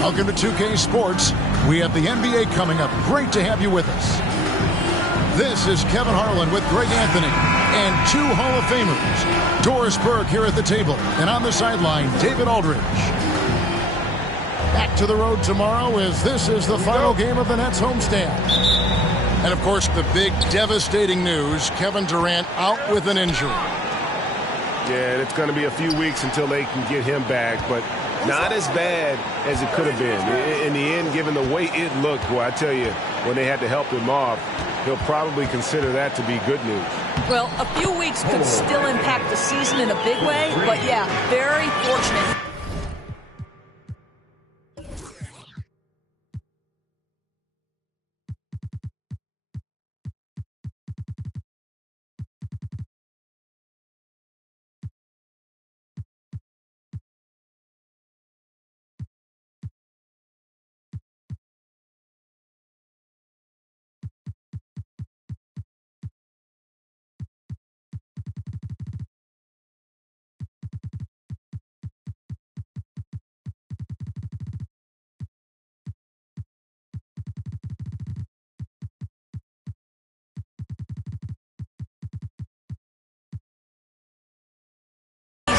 Welcome to 2K Sports. We have the NBA coming up. Great to have you with us. This is Kevin Harlan with Greg Anthony and two Hall of Famers. Doris Burke here at the table, and on the sideline, David Aldridge. Back to the road tomorrow as this is the final game of the Nets homestand. And, of course, the big devastating news, Kevin Durant out with an injury. Yeah, it's going to be a few weeks until they can get him back, but not as bad as it could have been. In the end, given the way it looked, well, I tell you, when they had to help him off, he'll probably consider that to be good news. Well, a few weeks could still impact the season in a big way, but yeah, very fortunate.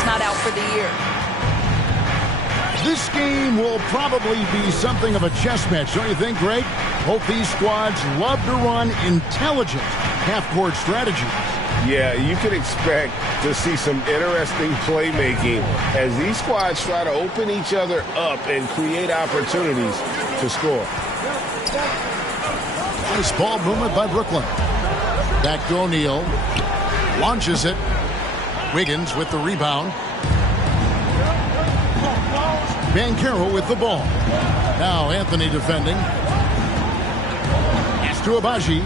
Not out for the year. This game will probably be something of a chess match, don't you think, Greg? Both these squads love to run intelligent half-court strategies. Yeah, you can expect to see some interesting playmaking as these squads try to open each other up and create opportunities to score. Nice ball movement by Brooklyn. Back to O'Neal. Launches it. Wiggins with the rebound. Banchero with the ball. Now Anthony defending. Pass to Agbaji.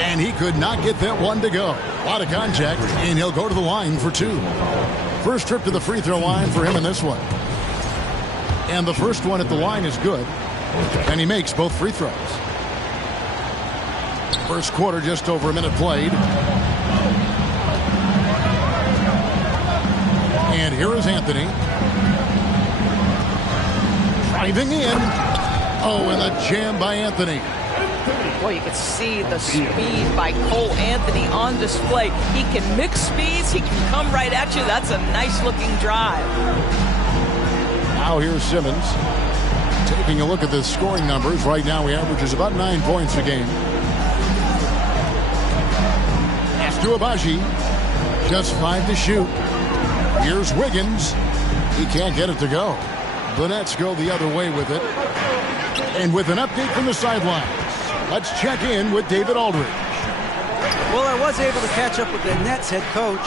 And he could not get that one to go. A lot of contact, and he'll go to the line for two. First trip to the free throw line for him in this one. And the first one at the line is good. And he makes both free throws. First quarter, just over a minute played. And here is Anthony. Driving in. Oh, and a jam by Anthony. Boy, you can see the speed by Cole Anthony on display. He can mix speeds. He can come right at you. That's a nice-looking drive. Now here's Simmons. Taking a look at the scoring numbers. Right now he averages about 9 points a game. Pass to Agbaji. Just 5 to shoot. Here's Wiggins. He can't get it to go. The Nets go the other way with it. And with an update from the sidelines, let's check in with David Aldridge. Well, I was able to catch up with the Nets head coach.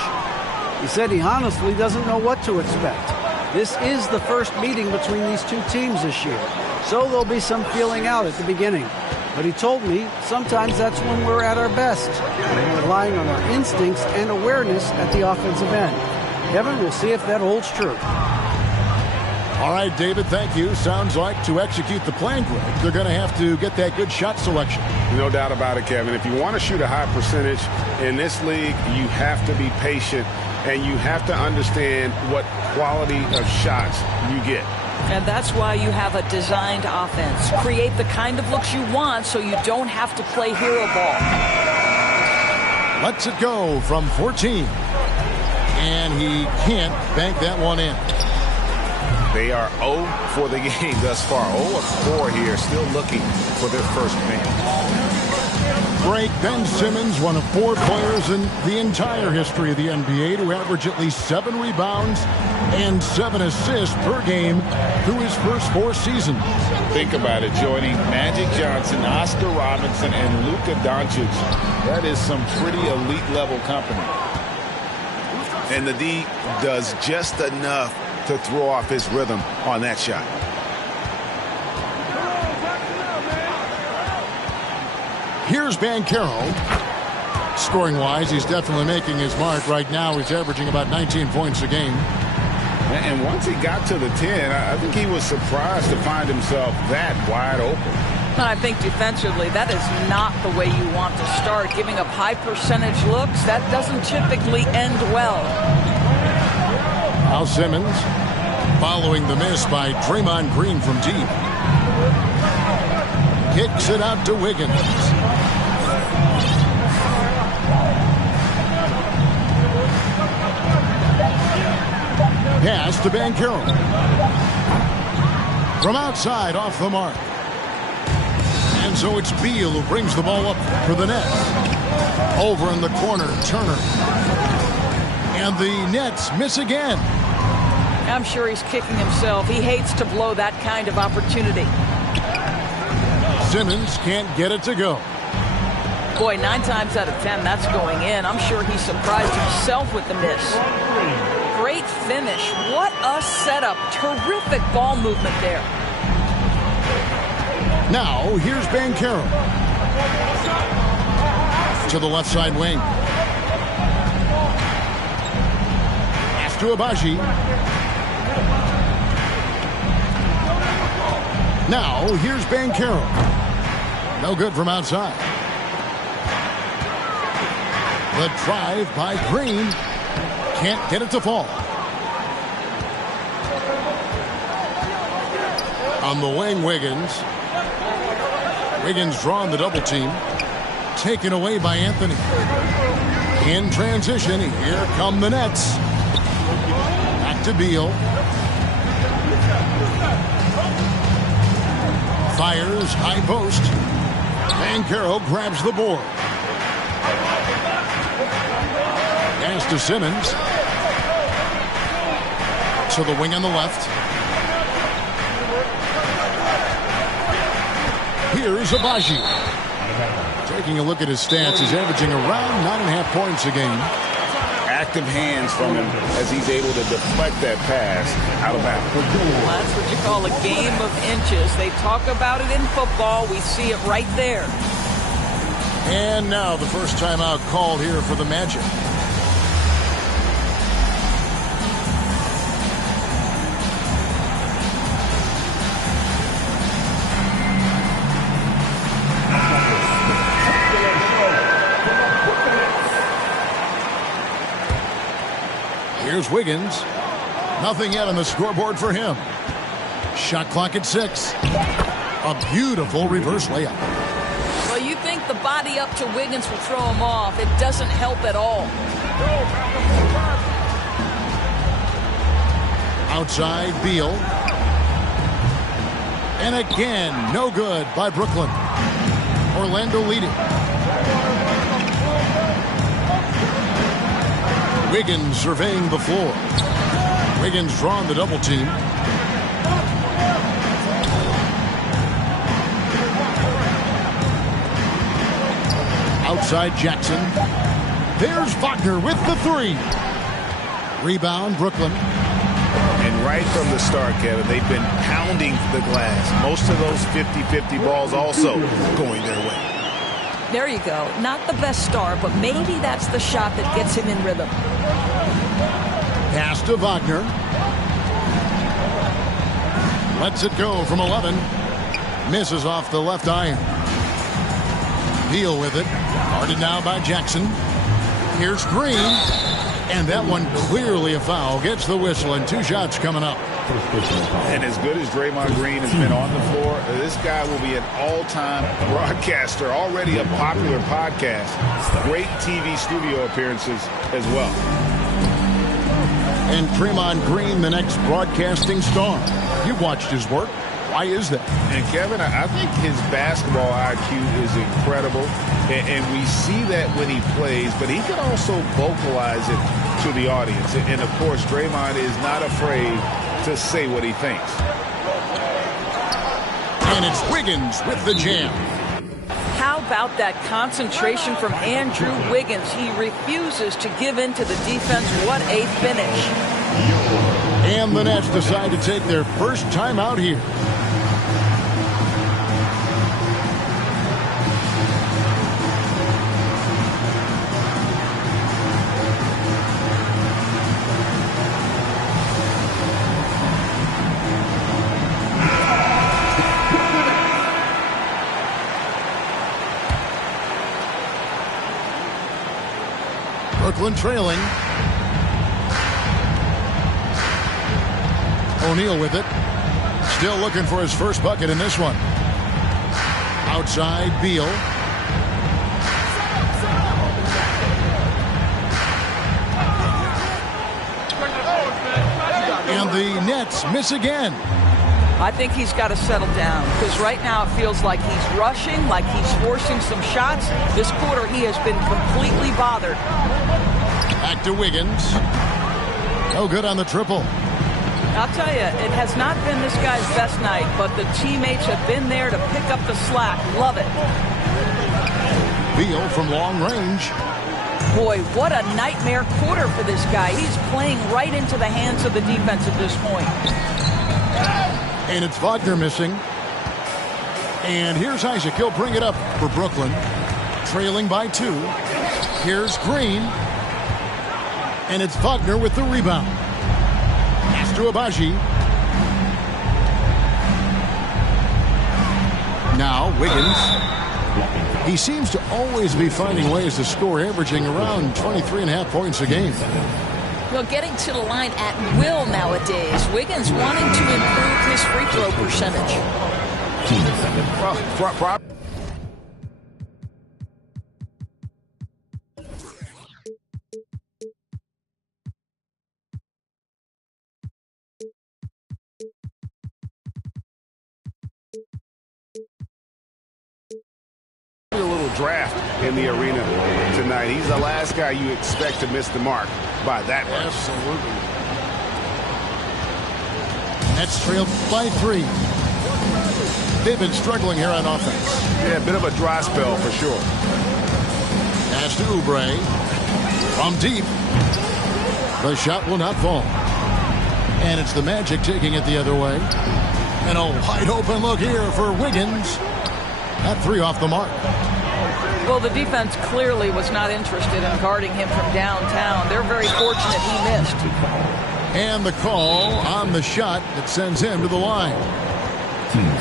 He said he honestly doesn't know what to expect. This is the first meeting between these two teams this year, so there'll be some feeling out at the beginning. But he told me sometimes that's when we're at our best, we're relying on our instincts and awareness at the offensive end. Kevin, we'll see if that holds true. All right, David, thank you. Sounds like to execute the plan, Greg, they're going to have to get that good shot selection. No doubt about it, Kevin. If you want to shoot a high percentage in this league, you have to be patient, and you have to understand what quality of shots you get. And that's why you have a designed offense. Create the kind of looks you want so you don't have to play hero ball. Lets it go from 14. And he can't bank that one in. They are 0 for the game thus far. 0 of 4 here, still looking for their first win. Great. Ben Simmons, one of 4 players in the entire history of the NBA to average at least 7 rebounds and 7 assists per game through his first 4 seasons. Think about it, joining Magic Johnson, Oscar Robinson, and Luka Doncic. That is some pretty elite level company. And the D does just enough to throw off his rhythm on that shot. Here's Banchero. Scoring-wise, he's definitely making his mark. Right now, he's averaging about 19 points a game. And once he got to the 10, I think he was surprised to find himself that wide open. I think defensively, that is not the way you want to start. Giving up high percentage looks, that doesn't typically end well. Now Simmons Following the miss by Draymond Green from deep. Kicks it out to Wiggins. Pass to Banchero. From outside, off the mark. And so it's Beal who brings the ball up for the Nets. Over in the corner, Turner. And the Nets miss again. I'm sure he's kicking himself. He hates to blow that kind of opportunity. Simmons can't get it to go. Boy, 9 times out of 10, that's going in. I'm sure he surprised himself with the miss. Great finish. What a setup. Terrific ball movement there. Now, here's Banchero. To the left side wing. Pass to Agbaji. Now, here's Banchero. No good from outside. The drive by Green. Can't get it to fall. On the wing, Wiggins. Wiggins drawing the double team. Taken away by Anthony. In transition, here come the Nets. Back to Beal. Fires, high post. Banchero grabs the board. Pass to Simmons. To the wing on the left. Here's Agbaji. Taking a look at his stats, he's averaging around 9.5 points a game. Active hands from him as he's able to deflect that pass out of bounds. Well, that's what you call a game of inches. They talk about it in football. We see it right there. And now the first timeout called here for the Magic. Here's Wiggins. Nothing yet on the scoreboard for him. Shot clock at 6. A beautiful reverse layup. Well, you think the body up to Wiggins will throw him off. It doesn't help at all. Outside, Beal. And again, no good by Brooklyn. Orlando leading. Wiggins surveying the floor. Wiggins drawing the double team. Outside Jackson. There's Wagner with the 3. Rebound, Brooklyn. And right from the start, Kevin, they've been pounding the glass. Most of those 50-50 balls also going their way. There you go. Not the best start, but maybe that's the shot that gets him in rhythm. Pass to Wagner. Lets it go from 11. Misses off the left iron. Beal with it. Guarded now by Jackson. Here's Green. And that one clearly a foul. Gets the whistle and 2 shots coming up. And as good as Draymond Green has been on the floor, this guy will be an all-time broadcaster, already a popular podcast. Great TV studio appearances as well. And Draymond Green, the next broadcasting star. You've watched his work. Why is that? And Kevin, I think his basketball IQ is incredible. And we see that when he plays, but he can also vocalize it to the audience. And of course, Draymond is not afraid to say what he thinks. And it's Wiggins with the jam. How about that concentration from Andrew Wiggins? He refuses to give in to the defense. What a finish. And the Nets decide to take their first time out here. Brooklyn trailing. O'Neal with it. Still looking for his first bucket in this one. Outside, Beal. And the Nets miss again. I think he's got to settle down because right now it feels like he's rushing, like he's forcing some shots. This quarter he has been completely bothered. Back to Wiggins. No good on the triple. I'll tell you, it has not been this guy's best night, but the teammates have been there to pick up the slack. Love it. Beal from long range. Boy, what a nightmare quarter for this guy. He's playing right into the hands of the defense at this point. And it's Wagner missing. And here's Isaac. He'll bring it up for Brooklyn. Trailing by 2. Here's Green. And it's Wagner with the rebound. Pass to Abaji. Now Wiggins. He seems to always be finding ways to score, averaging around 23.5 points a game. Well, getting to the line at will nowadays. Wiggins wanting to improve his free throw percentage. A little draft in the arena tonight. He's the last guy you expect to miss the mark by that much. Absolutely. Nets trailed by 3. They've been struggling here on offense. Yeah, a bit of a dry spell for sure. Pass to Oubre. From deep. The shot will not fall. And it's the Magic taking it the other way. And a wide open look here for Wiggins. That 3 off the mark. Well, the defense clearly was not interested in guarding him from downtown. They're very fortunate he missed. And the call on the shot that sends him to the line.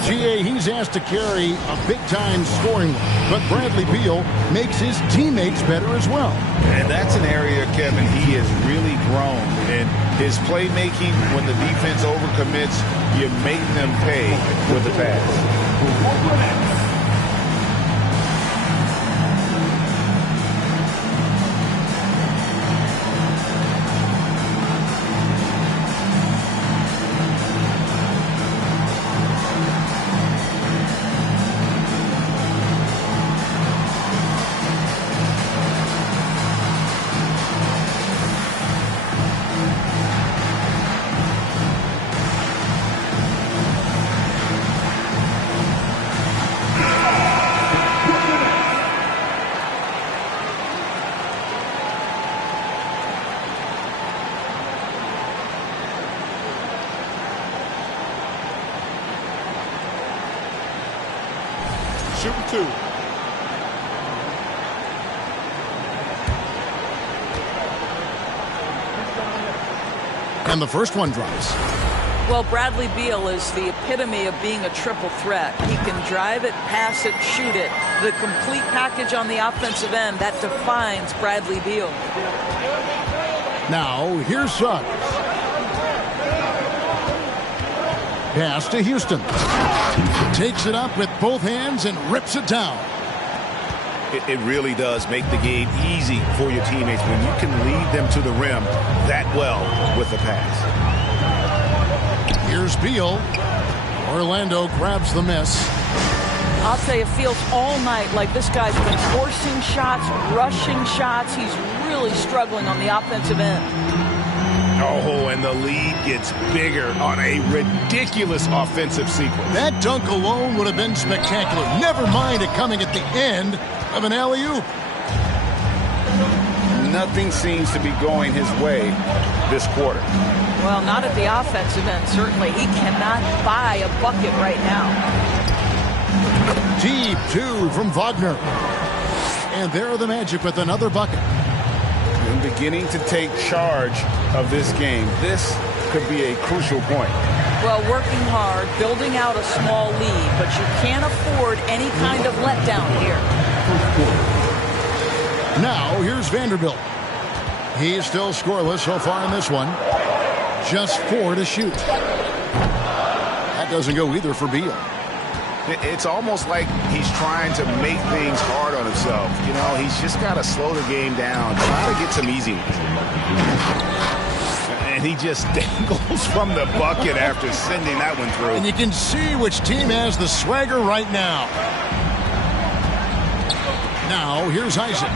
GA, he's asked to carry a big-time scoring, but Bradley Beal makes his teammates better as well. And that's an area, Kevin, he has really grown. And his playmaking, when the defense overcommits, you make them pay with the pass. Shooting 2. And the first one drops. Well, Bradley Beal is the epitome of being a triple threat. He can drive it, pass it, shoot it. The complete package on the offensive end, that defines Bradley Beal. Now, here's Suggs. Pass to Houston. Takes it up with both hands and rips it down. It really does make the game easy for your teammates when you can lead them to the rim that well with the pass. Here's Beal. Orlando grabs the miss. I'll tell you, it feels all night like this guy's been forcing shots, rushing shots. He's really struggling on the offensive end. Oh, and the lead gets bigger on a ridiculous offensive sequence. That dunk alone would have been spectacular. Never mind it coming at the end of an alley-oop. Nothing seems to be going his way this quarter. Well, not at the offensive end, certainly. He cannot buy a bucket right now. Deep 2 from Wagner. And there are the Magic with another bucket. And beginning to take charge of this game. This could be a crucial point. Well, working hard, building out a small lead, but you can't afford any kind of letdown here. Now, here's Vanderbilt. He's still scoreless so far in this one. Just 4 to shoot. That doesn't go either for Beal. It's almost like he's trying to make things hard on himself. You know, he's just got to slow the game down, try to get some easy ones. And he just dangles from the bucket after sending that one through. And you can see which team has the swagger right now. Now, here's Isaac.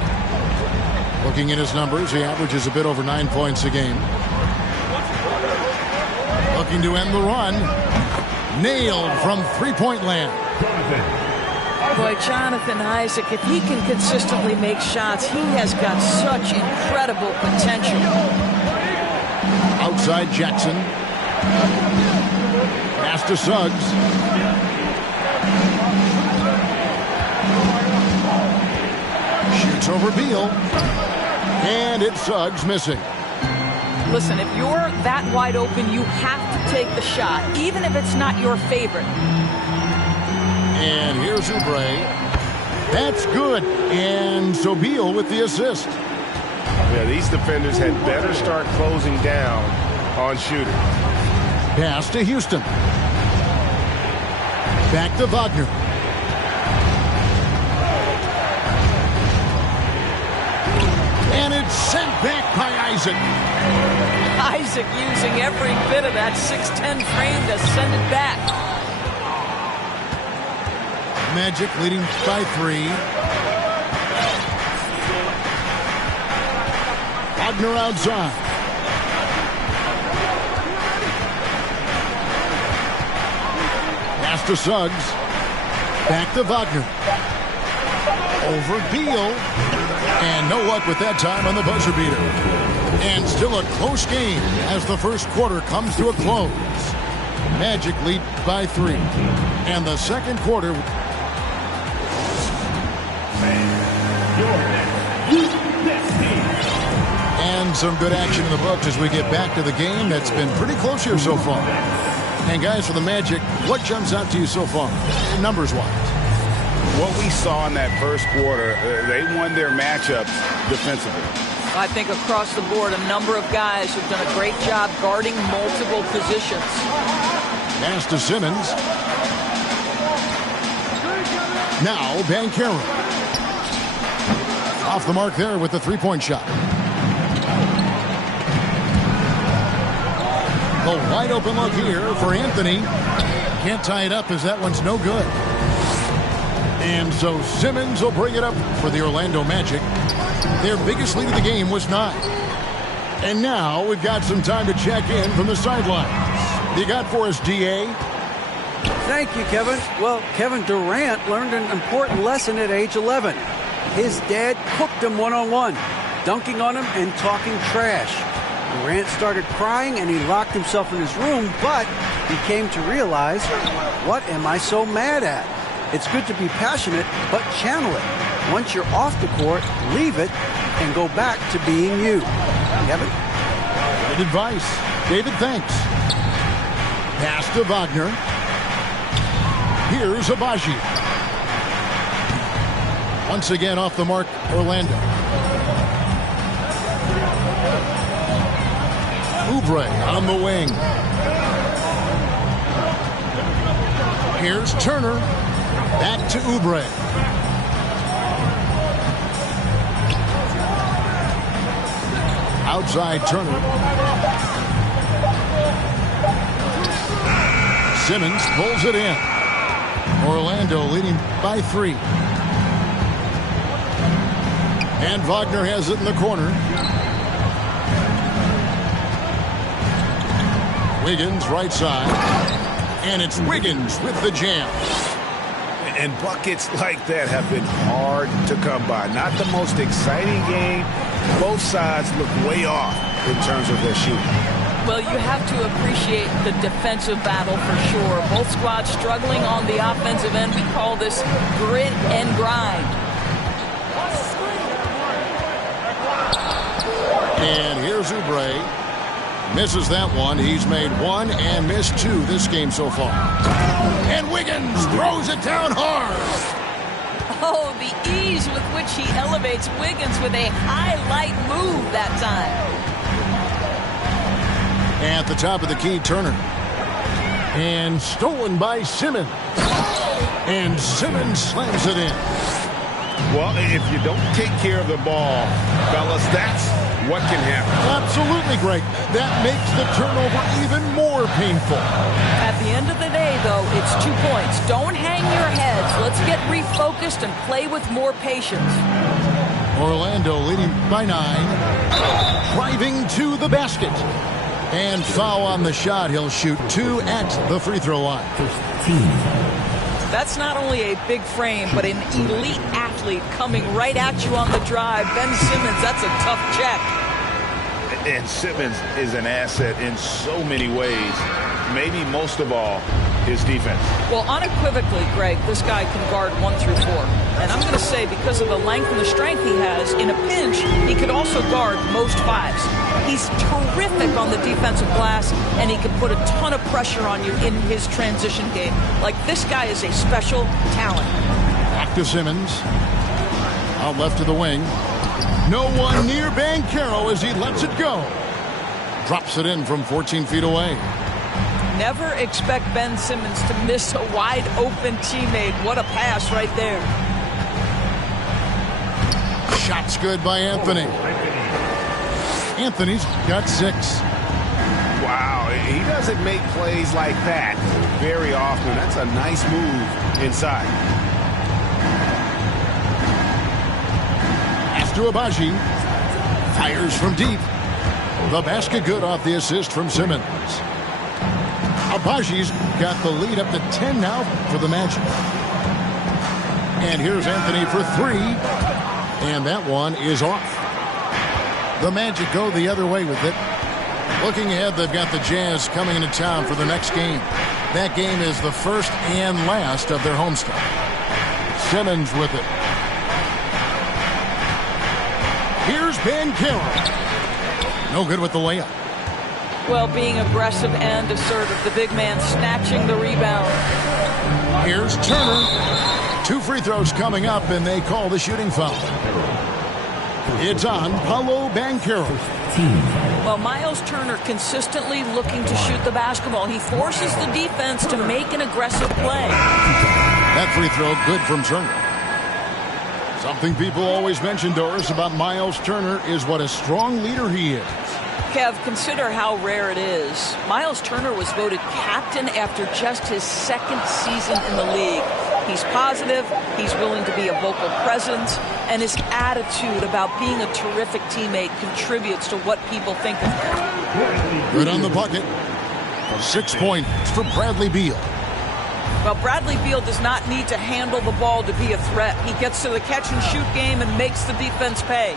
Looking at his numbers, he averages a bit over 9 points a game. Looking to end the run. Nailed from three-point land. Boy, Jonathan Isaac, if he can consistently make shots, he has got such incredible potential. Outside Jackson. Pass to Suggs. Shoots over Beal. And it's Suggs missing. Listen, if you're that wide open, you have to take the shot, even if it's not your favorite. And here's Oubre. That's good. And so Beal with the assist. Yeah, these defenders had better start closing down on shooters. Pass to Houston. Back to Wagner. And it's sent back by Isaac. Isaac using every bit of that 6'10" frame to send it back. Magic leading by 3. Wagner outside. Pass to Suggs. Back to Wagner. Over Beal. And no luck with that time on the buzzer beater. And still a close game as the first quarter comes to a close. Magic lead by 3. And the second quarter. And some good action in the books as we get back to the game that's been pretty close here so far. And guys, for the Magic, what jumps out to you so far, numbers-wise? What we saw in that first quarter, they won their matchups defensively. I think across the board, a number of guys have done a great job guarding multiple positions. Pass to Simmons. Now, Banchero. Off the mark there with the three-point shot. The wide open look here for Anthony. Can't tie it up as that one's no good. And so Simmons will bring it up for the Orlando Magic. Their biggest lead of the game was 9. And now we've got some time to check in from the sidelines. You got for us, D.A.? Thank you, Kevin. Well, Kevin Durant learned an important lesson at age 11. His dad cooked him one-on-one, dunking on him and talking trash. Durant started crying and he locked himself in his room, but he came to realize, what am I so mad at? It's good to be passionate, but channel it. Once you're off the court, leave it and go back to being you. Kevin? Good advice. David, thanks. Pass to Wagner. Here's Agbaji. Once again off the mark, Orlando. Oubre on the wing. Here's Turner. Back to Oubre. Outside Turner. Simmons pulls it in. Orlando leading by 3. And Wagner has it in the corner. Wiggins right side. And it's Wiggins with the jam. And buckets like that have been hard to come by. Not the most exciting game. Both sides look way off in terms of their shooting. Well, you have to appreciate the defensive battle for sure. Both squads struggling on the offensive end. We call this grit and grind. And here's Oubre. Misses that one. He's made 1 and missed 2 this game so far. And Wiggins throws it down hard. Oh, the ease with which he elevates Wiggins with a highlight move that time. At the top of the key, Turner. And stolen by Simmons. And Simmons slams it in. Well, if you don't take care of the ball, fellas, that's what can happen. Absolutely, Greg. That makes the turnover even more painful. At the end of the day, though, it's 2 points. Don't hang your heads. Let's get refocused and play with more patience. Orlando leading by 9. Driving to the basket. And foul on the shot. He'll shoot 2 at the free throw line. That's not only a big frame, but an elite athlete coming right at you on the drive. Ben Simmons, that's a tough check. And Simmons is an asset in so many ways. Maybe most of all, his defense. Well, unequivocally, Greg, this guy can guard 1 through 4. And I'm going to say, because of the length and the strength he has, in a pinch, he could also guard most 5s. He's terrific on the defensive glass, and he can put a ton of pressure on you in his transition game. Like, this guy is a special talent. Back to Simmons. Out left to the wing. No one near Banchero as he lets it go. Drops it in from 14 feet away. Never expect Ben Simmons to miss a wide-open teammate. What a pass right there. Shot's good by Anthony. Anthony's got 6. Wow, he doesn't make plays like that very often. That's a nice move inside. Pass to Agbaji. Fires from deep. The basket good off the assist from Simmons. Agbaji's got the lead up to 10 now for the Magic. And here's Anthony for 3. And that one is off. The Magic go the other way with it. Looking ahead, they've got the Jazz coming into town for the next game. That game is the first and last of their homestand. Simmons with it. Here's Banchero. No good with the layup. Well, being aggressive and assertive. The big man snatching the rebound. Here's Turner. 2 free throws coming up, and they call the shooting foul. It's on Paolo Banchero. Well, Miles Turner consistently looking to shoot the basketball. He forces the defense to make an aggressive play. That free throw good from Turner. Something people always mention, Doris, about Miles Turner is what a strong leader he is. Kev, consider how rare it is. Miles Turner was voted captain after just his 2nd season in the league. He's positive, he's willing to be a vocal presence, and his attitude about being a terrific teammate contributes to what people think of him. Good on the bucket. 6 points for Bradley Beal. Well, Bradley Beal does not need to handle the ball to be a threat. He gets to the catch-and-shoot game and makes the defense pay.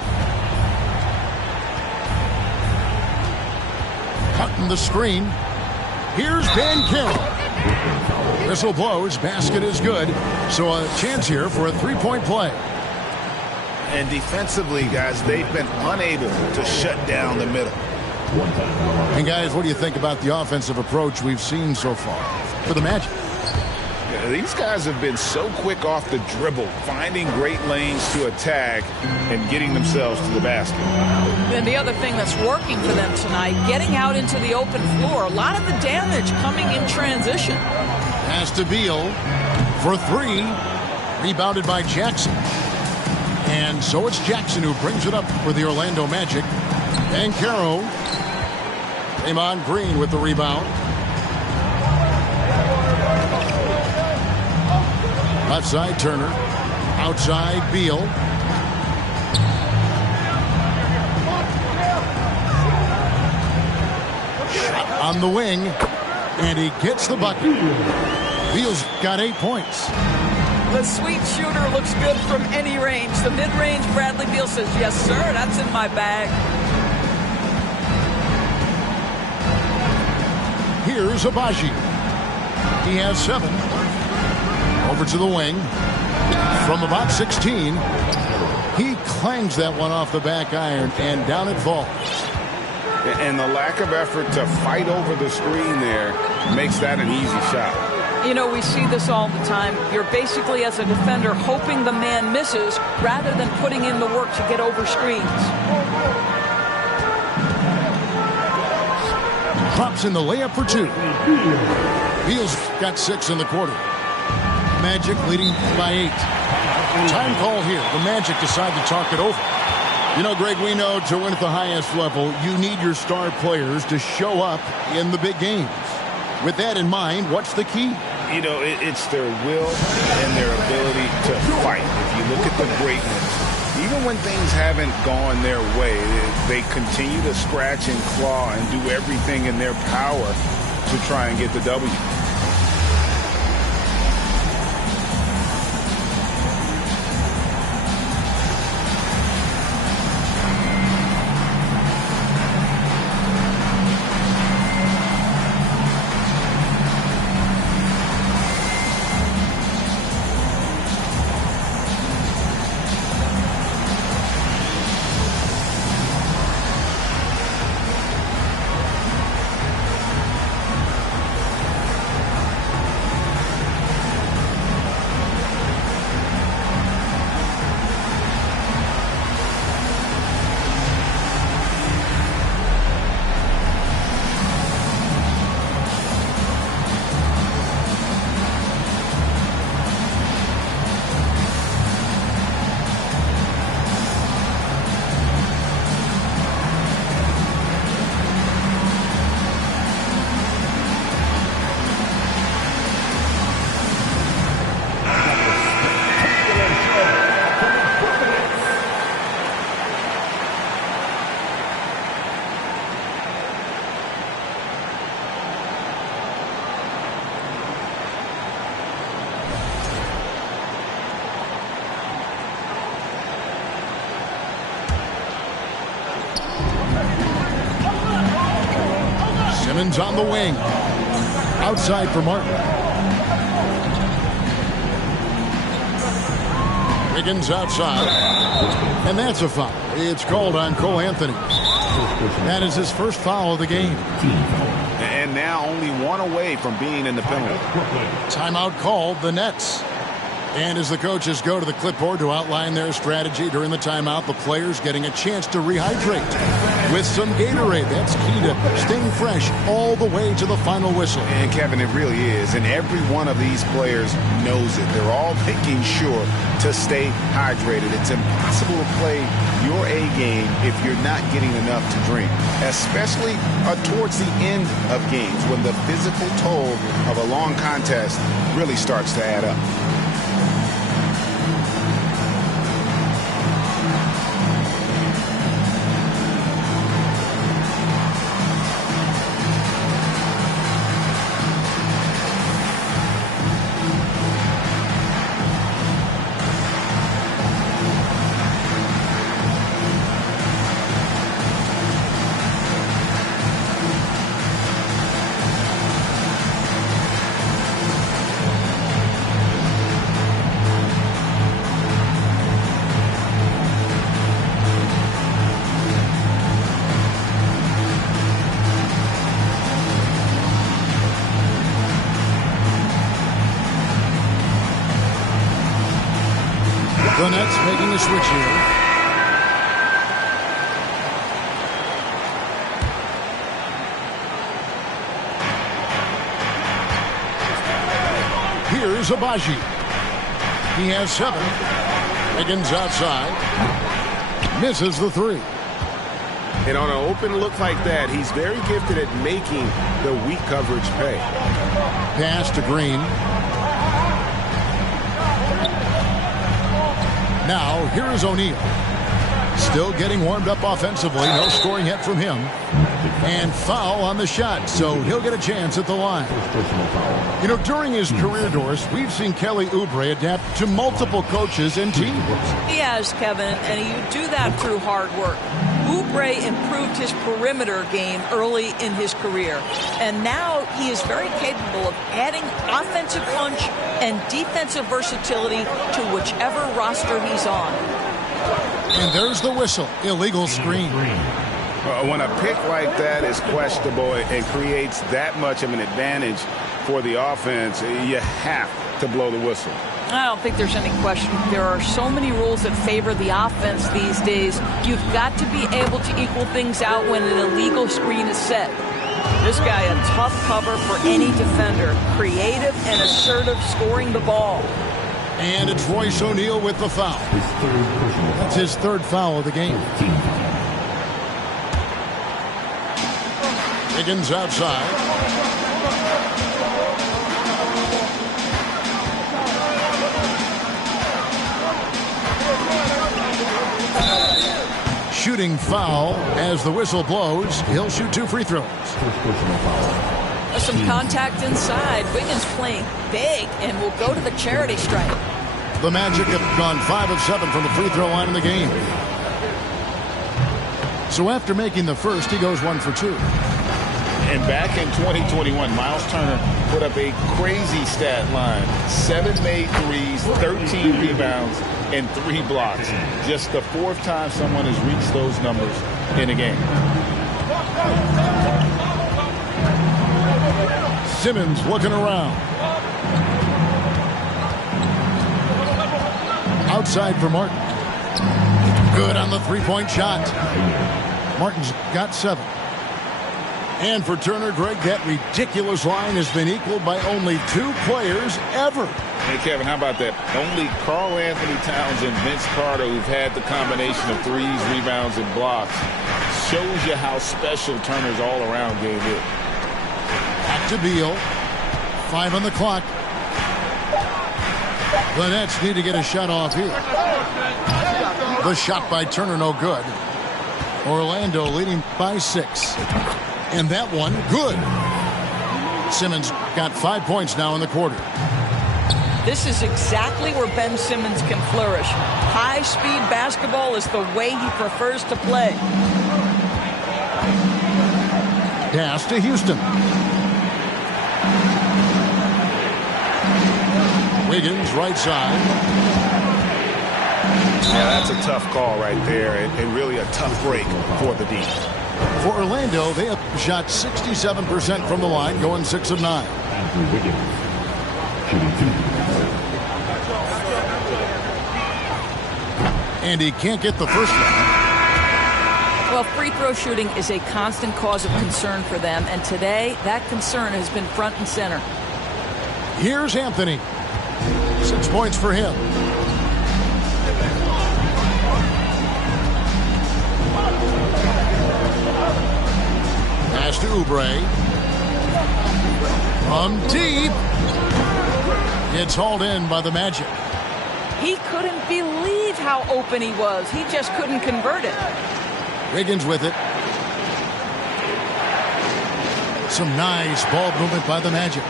Cutting the screen. Here's Banchero. Whistle blows. Basket is good. So a chance here for a 3-point play. And defensively, guys, they've been unable to shut down the middle. And guys, what do you think about the offensive approach we've seen so far for the Magic? Yeah, these guys have been so quick off the dribble, finding great lanes to attack and getting themselves to the basket. And the other thing that's working for them tonight, getting out into the open floor. A lot of the damage coming in transition. Pass to Beal for 3. Rebounded by Jackson. And so it's Jackson who brings it up for the Orlando Magic. Banchero. Draymond Green with the rebound. Left side, Turner. Outside, Beal. Shot on the wing. And he gets the bucket. Beal's got 8 points. The sweet shooter looks good from any range. The mid-range, Bradley Beal says, yes, sir, that's in my bag. Here's Agbaji. He has 7. Over to the wing. From about 16. He clangs that one off the back iron, and down it falls. And the lack of effort to fight over the screen there makes that an easy shot. You know, we see this all the time. You're basically, as a defender, hoping the man misses rather than putting in the work to get over screens. Drops in the layup for 2. Beal's got 6 in the quarter. Magic leading by 8. Time call here. The Magic decide to talk it over. You know, Greg, we know to win at the highest level, you need your star players to show up in the big games. With that in mind, what's the key? You know, it's their will and their ability to fight. If you look at the great ones, even when things haven't gone their way, they continue to scratch and claw and do everything in their power to try and get the W. Simmons on the wing. Outside for Martin. Wiggins outside. And that's a foul. It's called on Cole Anthony. That is his first foul of the game. And now only one away from being in the penalty. Timeout called, the Nets. And as the coaches go to the clipboard to outline their strategy during the timeout, the players getting a chance to rehydrate with some Gatorade. That's key to staying fresh all the way to the final whistle. And Kevin, it really is. And every one of these players knows it. They're all making sure to stay hydrated. It's impossible to play your A game if you're not getting enough to drink, especially towards the end of games when the physical toll of a long contest really starts to add up. The Nets making a switch here. Here's Abaji. He has 7. Wiggins outside. Misses the 3. And on an open look like that, he's very gifted at making the weak coverage pay. Pass to Green. Now, here is O'Neal. Still getting warmed up offensively. No scoring yet from him. And foul on the shot, so he'll get a chance at the line. You know, during his career, Doris, we've seen Kelly Oubre adapt to multiple coaches and teams. He has, Kevin, and you do that through hard work. Oubre improved his perimeter game early in his career, and now he is very capable of adding offensive punch and defensive versatility to whichever roster he's on. And there's the whistle. Illegal screen. When a pick like that is questionable and creates that much of an advantage for the offense, you have to blow the whistle. I don't think there's any question. There are so many rules that favor the offense these days. You've got to be able to equal things out when an illegal screen is set. This guy a tough cover for any defender. Creative and assertive scoring the ball. And it's Royce O'Neal with the foul. That's his third foul of the game. Wiggins outside. Shooting foul as the whistle blows. He'll shoot 2 free throws. Some contact inside. Wiggins playing big and will go to the charity stripe. The Magic have gone 5 of 7 from the free throw line in the game. So after making the first, he goes 1 for 2. And back in 2021, Miles Turner put up a crazy stat line. 7 made threes, 13 rebounds, and 3 blocks. Just the 4th time someone has reached those numbers in a game. Simmons looking around. Outside for Martin. Good on the three-point shot. Martin's got 7. And for Turner, Greg, that ridiculous line has been equaled by only 2 players ever. Hey, Kevin, how about that? Only Karl Anthony Towns and Vince Carter, who've had the combination of threes, rebounds, and blocks, shows you how special Turner's all-around game is. Back to Beal. 5 on the clock. The Nets need to get a shot off here. The shot by Turner, no good. Orlando leading by 6. And that one, good. Simmons got 5 points now in the quarter. This is exactly where Ben Simmons can flourish. High-speed basketball is the way he prefers to play. Pass to Houston. Wiggins, right side. Yeah, that's a tough call right there, and really a tough break for the D. For Orlando, they have shot 67% from the line, going 6 of 9. Andrew Wiggins, shooting 2. And he can't get the first one. Well, free throw shooting is a constant cause of concern for them, and today that concern has been front and center. Here's Anthony. 6 points for him. Pass to Oubre. From deep. It's hauled in by the Magic. He couldn't believe how open he was. He just couldn't convert it. Wiggins with it. Some nice ball movement by the Magic.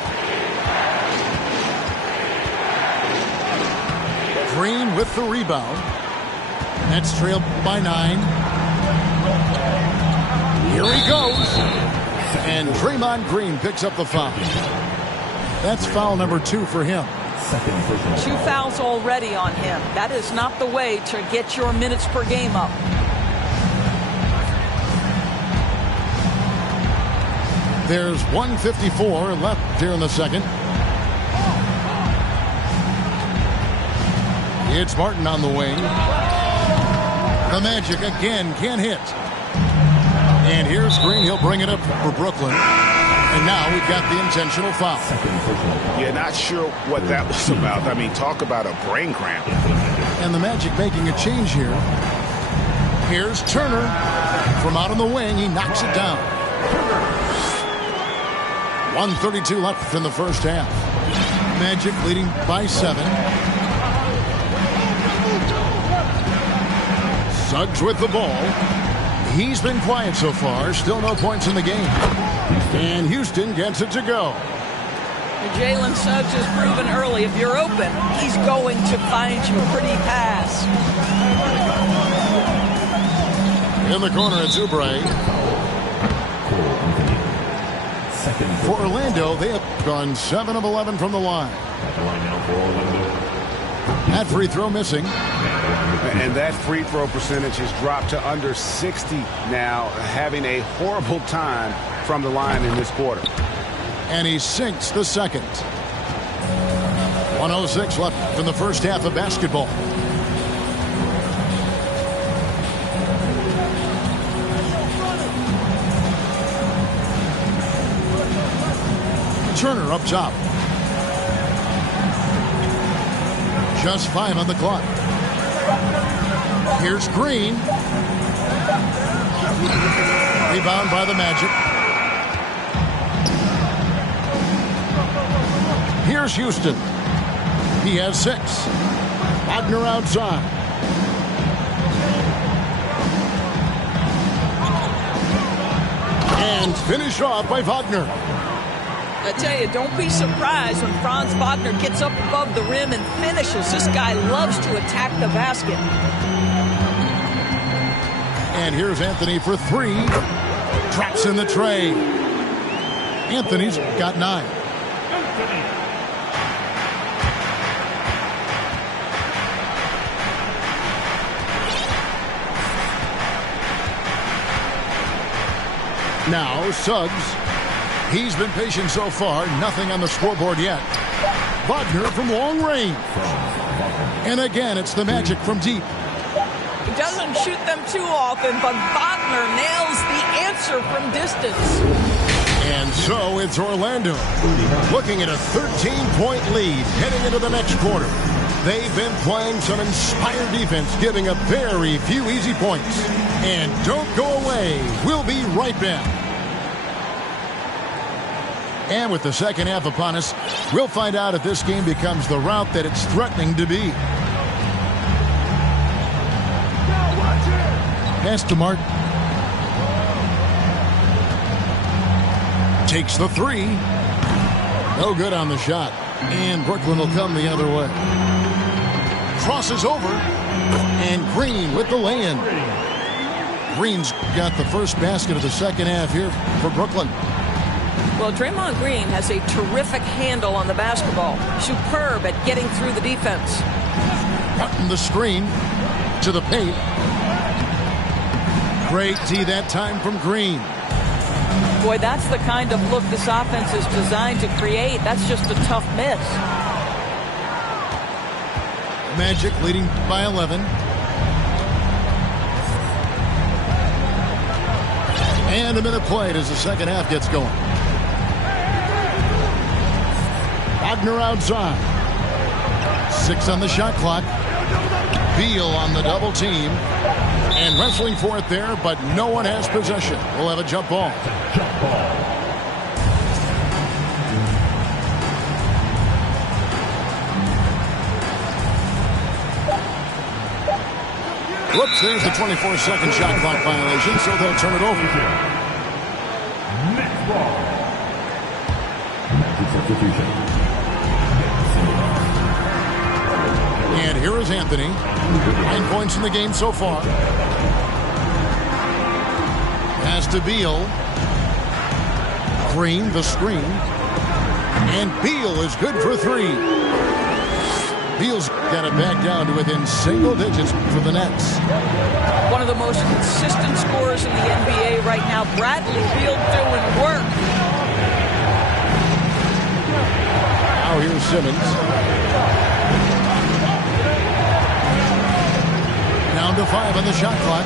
Green with the rebound. Nets trailed by 9. Here he goes. And Draymond Green picks up the foul. That's foul number 2 for him. 2 fouls already on him. That is not the way to get your minutes per game up. There's 1:54 left here in the second. It's Martin on the wing. The Magic again can't hit. And here's Green. He'll bring it up for Brooklyn. And now we've got the intentional foul. Yeah, not sure what that was about. I mean, talk about a brain cramp. And the Magic making a change here. Here's Turner. From out on the wing, he knocks it down. 1:32 left in the first half. Magic leading by 7. Suggs with the ball. He's been quiet so far. Still no points in the game. And Houston gets it to go. Jalen Suggs has proven early, if you're open, he's going to find you a pretty pass. In the corner, it's Oubre. For Orlando, they have gone 7 of 11 from the line. That free throw missing. And that free throw percentage has dropped to under 60 now, having a horrible time from the line in this quarter. And he sinks the second. 1:06 left in the first half of basketball. Turner up top. Just 5 on the clock. Here's Green. Rebound by the Magic. Here's Houston. He has 6. Wagner outside. And finish off by Wagner. I tell you, don't be surprised when Franz Wagner gets up above the rim and finishes. This guy loves to attack the basket. And here's Anthony for 3. Drops in the tray. Anthony's got 9. Now Suggs. He's been patient so far. Nothing on the scoreboard yet. Wagner from long range. And again, it's the Magic from deep. He doesn't shoot them too often, but Wagner nails the answer from distance. And so it's Orlando looking at a 13-point lead heading into the next quarter. They've been playing some inspired defense, giving up very few easy points. And don't go away. We'll be right back. And with the second half upon us, we'll find out if this game becomes the route that it's threatening to be. Pass to Martin. Takes the 3. No good on the shot. And Brooklyn will come the other way. Crosses over. And Green with the lay-in. Green's got the first basket of the second half here for Brooklyn. Well, Draymond Green has a terrific handle on the basketball. Superb at getting through the defense. Cutting the screen to the paint. Great D that time from Green. Boy, that's the kind of look this offense is designed to create. That's just a tough miss. Magic leading by 11. And a minute played as the second half gets going. Wagner outside. 6 on the shot clock. Beal on the double team. And wrestling for it there, but no one has possession. We'll have a jump ball. Whoops, there's the 24-second shot clock violation, so they'll turn it over. Next ball. Magic substitution. And here is Anthony. 9 points in the game so far. Pass to Beal. Green, the screen. And Beal is good for 3. Beal's got it back down to within single digits for the Nets. One of the most consistent scorers in the NBA right now. Bradley Beal doing work. Now here's Simmons. Down to 5 on the shot clock.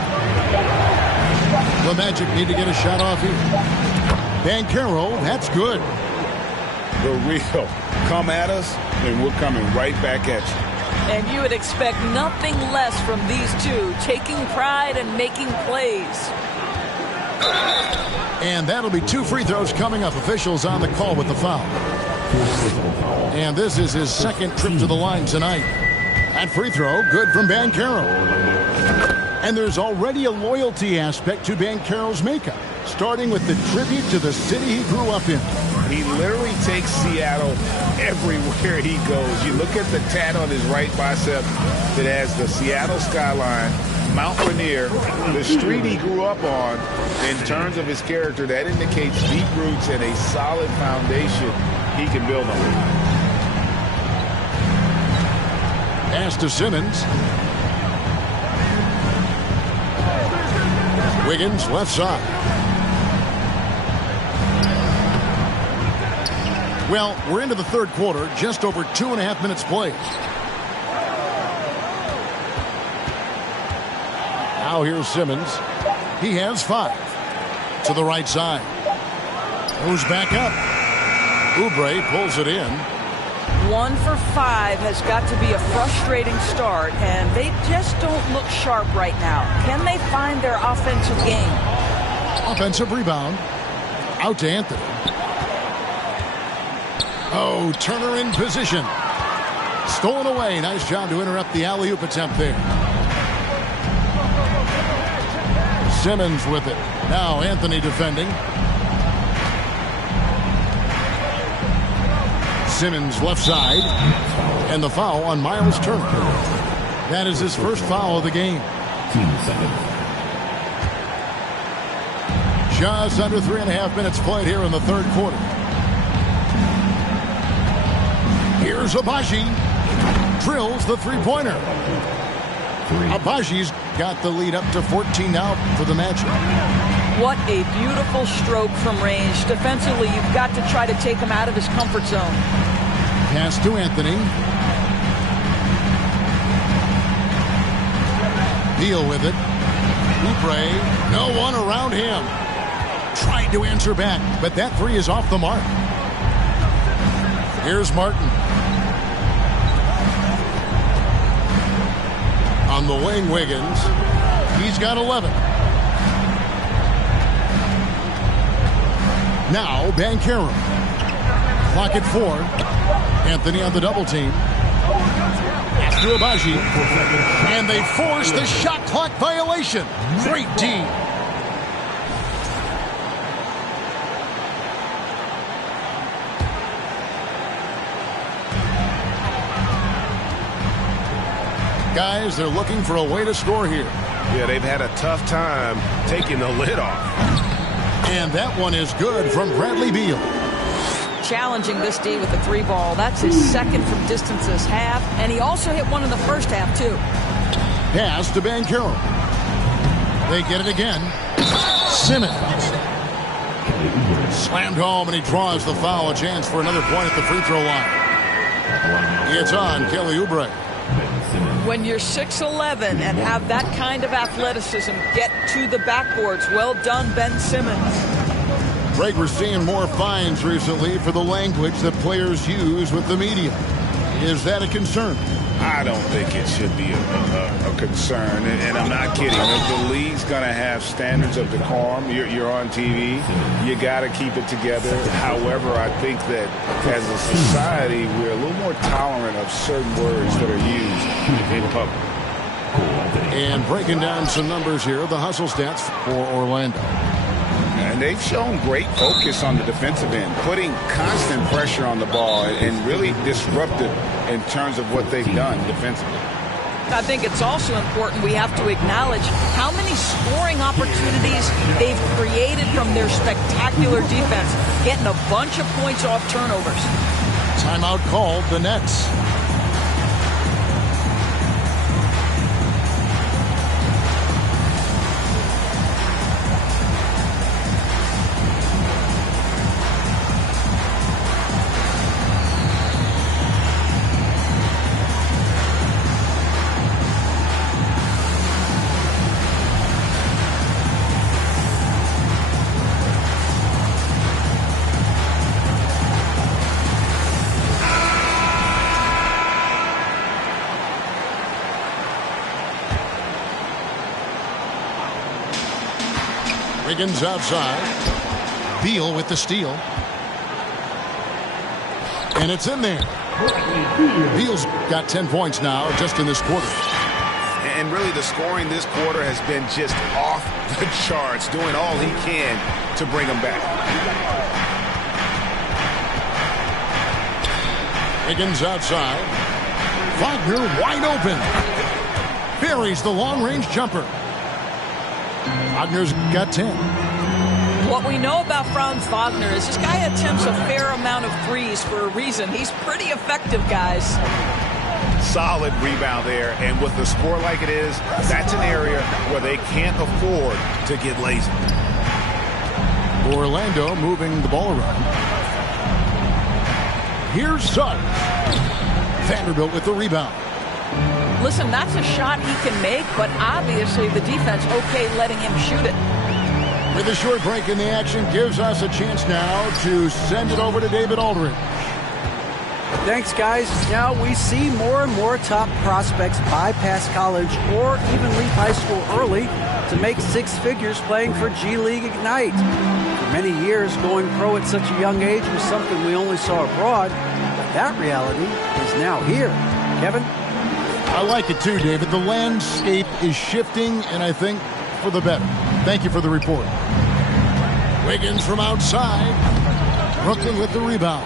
The Magic need to get a shot off here. Banchero, that's good. The real come at us, and we're coming right back at you. And you would expect nothing less from these two, taking pride and making plays. And that'll be 2 free throws coming up. Officials on the call with the foul. And this is his second trip to the line tonight. That free throw, good from Banchero. And there's already a loyalty aspect to Banchero's makeup, starting with the tribute to the city he grew up in. He literally takes Seattle everywhere he goes. You look at the tat on his right bicep that has the Seattle skyline, Mount Rainier, the street he grew up on. In terms of his character, that indicates deep roots and a solid foundation he can build on. Pass to Simmons. Wiggins, left side. Well, we're into the third quarter, just over 2.5 minutes played. Now here's Simmons. He has 5. To the right side. Goes back up. Oubre pulls it in. 1 for 5 has got to be a frustrating start, and they just don't look sharp right now. Can they find their offensive game? Offensive rebound. Out to Anthony. Oh, Turner in position. Stolen away. Nice job to interrupt the alley-oop attempt there. Simmons with it. Now Anthony defending. Simmons left side. And the foul on Miles Turner. That is his first foul of the game. 2 seconds. Just under 3.5 minutes played here in the third quarter. Here's Agbaji. Drills the three-pointer. Agbaji's got the lead up to 14 now for the Magic. What a beautiful stroke from range. Defensively, you've got to try to take him out of his comfort zone. Pass to Anthony. Beal with it. Oubre. No one around him. Tried to answer back, but that three is off the mark. Here's Martin. On the wing, Wiggins. He's got 11. Now, Banchero. Clock at 4. Anthony on the double team. Pass to Agbaji. And they force the shot clock violation. Great D. Guys, they're looking for a way to score here. Yeah, they've had a tough time taking the lid off. And that one is good from Bradley Beal. Challenging this D with the 3 ball. That's his second from distance this half. And he also hit one in the first half, too. Pass to Banchero. They get it again. Simmons. Slammed home, and he draws the foul. A chance for another point at the free throw line. It's on Kelly Oubre. When you're 6'11" and have that kind of athleticism, get to the backboards. Well done, Ben Simmons. Greg, we're seeing more fines recently for the language that players use with the media. Is that a concern? I don't think it should be a concern, and I'm not kidding. The league's going to have standards of decorum. You're on TV. You got to keep it together. However, I think that as a society, we're a little more tolerant of certain words that are used in public. And breaking down some numbers here, the hustle stats for Orlando. And they've shown great focus on the defensive end, putting constant pressure on the ball and really disruptive in terms of what they've done defensively. I think it's also important we have to acknowledge how many scoring opportunities they've created from their spectacular defense, getting a bunch of points off turnovers. Timeout called, the Nets. Wiggins outside. Beal with the steal. And it's in there. Beal's got 10 points now just in this quarter. And really the scoring this quarter has been just off the charts, doing all he can to bring them back. Wiggins outside. Wagner wide open. Buries the long-range jumper. Wagner's got 10. What we know about Franz Wagner is this guy attempts a fair amount of threes for a reason. He's pretty effective, guys. Solid rebound there, and with the score like it is, that's an area where they can't afford to get lazy. Orlando moving the ball around. Here's Suggs. Vanderbilt with the rebound. Listen, that's a shot he can make, but obviously the defense okay letting him shoot it. With a short break in the action, gives us a chance now to send it over to David Aldridge. Thanks, guys. Now we see more and more top prospects bypass college or even leave high school early to make six figures playing for G League Ignite. For many years, going pro at such a young age was something we only saw abroad, but that reality is now here. Kevin? I like it too, David. The landscape is shifting, and I think for the better. Thank you for the report. Wiggins from outside. Brooklyn with the rebound.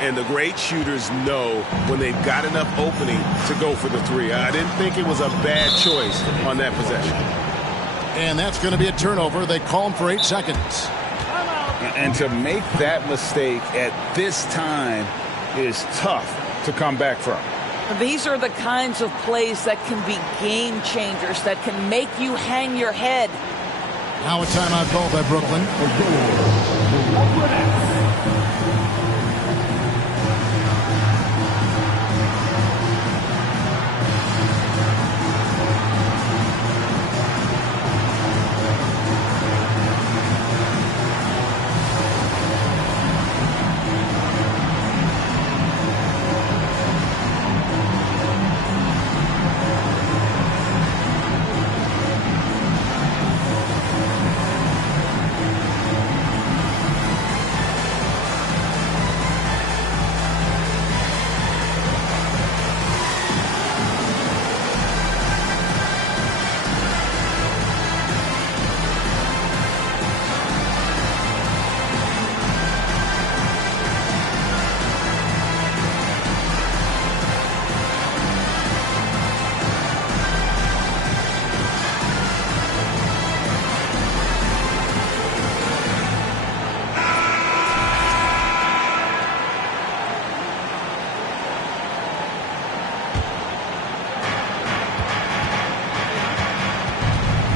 And the great shooters know when they've got enough opening to go for the three. I didn't think it was a bad choice on that possession. And that's going to be a turnover. They call him for 8 seconds. And to make that mistake at this time is tough to come back from. These are the kinds of plays that can be game changers, that can make you hang your head. Now a timeout called by Brooklyn.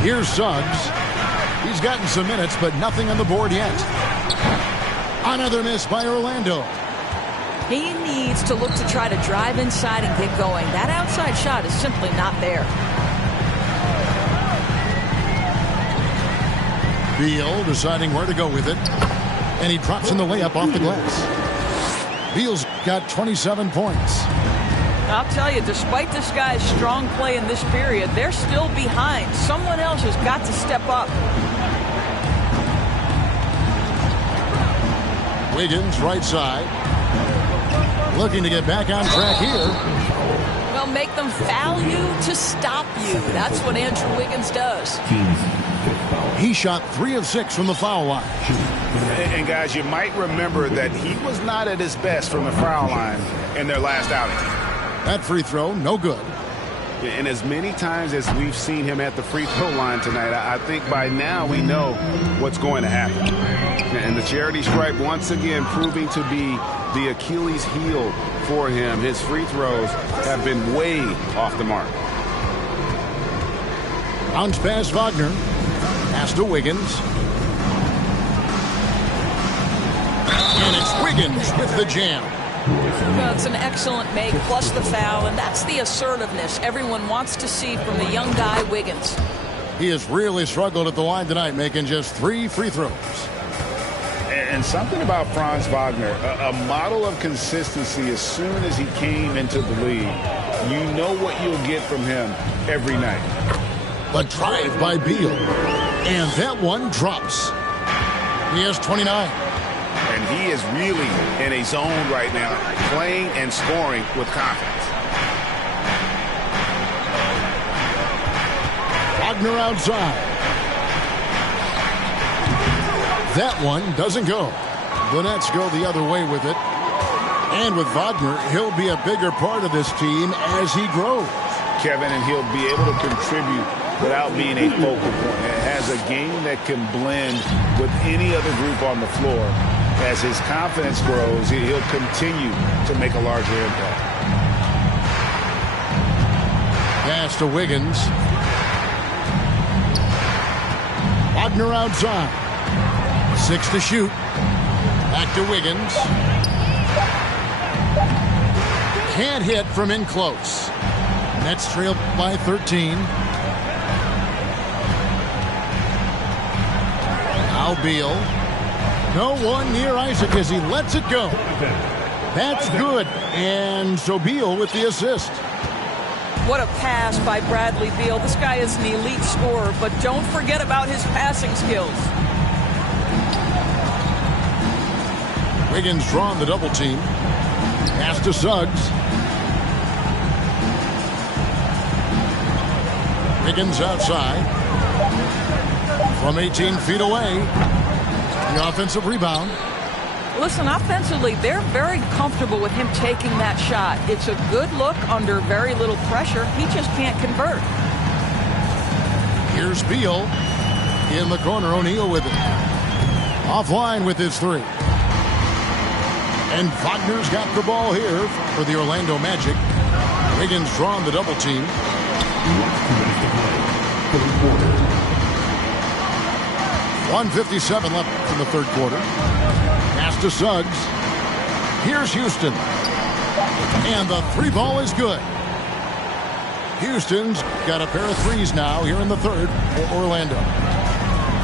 Here's Suggs. He's gotten some minutes, but nothing on the board yet. Another miss by Orlando. He needs to look to try to drive inside and get going. That outside shot is simply not there. Beal deciding where to go with it. And he drops in the layup off the glass. Beal's got 27 points. I'll tell you, despite this guy's strong play in this period, they're still behind. Someone else has got to step up. Wiggins, right side. Looking to get back on track here. Well, make them foul you to stop you. That's what Andrew Wiggins does. He shot 3 of 6 from the foul line. And guys, you might remember that he was not at his best from the foul line in their last outing. That free throw, no good. And as many times as we've seen him at the free throw line tonight, I think by now we know what's going to happen. And the charity stripe once again proving to be the Achilles heel for him. His free throws have been way off the mark. Bounce pass Wagner. Pass to Wiggins. And it's Wiggins with the jam. Well, it's an excellent make, plus the foul, and that's the assertiveness everyone wants to see from the young guy, Wiggins. He has really struggled at the line tonight, making just 3 free throws. And something about Franz Wagner, a model of consistency as soon as he came into the league. You know what you'll get from him every night. The drive by Beal. And that one drops. He has 29. And he is really in a zone right now, playing and scoring with confidence. Wagner outside. That one doesn't go. The Nets go the other way with it. And with Wagner, he'll be a bigger part of this team as he grows. Kevin, and he'll be able to contribute without being a focal point. It has a game that can blend with any other group on the floor. As his confidence grows, he'll continue to make a larger impact. Pass to Wiggins. Wagner outside. 6 to shoot. Back to Wiggins. Can't hit from in close. Nets trail by 13. Now Beal. No one near Isaac as he lets it go. That's good. And so Beal with the assist. What a pass by Bradley Beal. This guy is an elite scorer, but don't forget about his passing skills. Wiggins drawn the double team. Pass to Suggs. Wiggins outside. From 18 feet away. The offensive rebound. Listen, offensively, they're very comfortable with him taking that shot. It's a good look under very little pressure. He just can't convert. Here's Beal. In the corner, O'Neal with it. Offline with his three. And Wagner's got the ball here for the Orlando Magic. Wiggins drawn the double team. 1:57 left in the third quarter. Pass to Suggs. Here's Houston. And the three ball is good. Houston's got a pair of threes now here in the third for Orlando.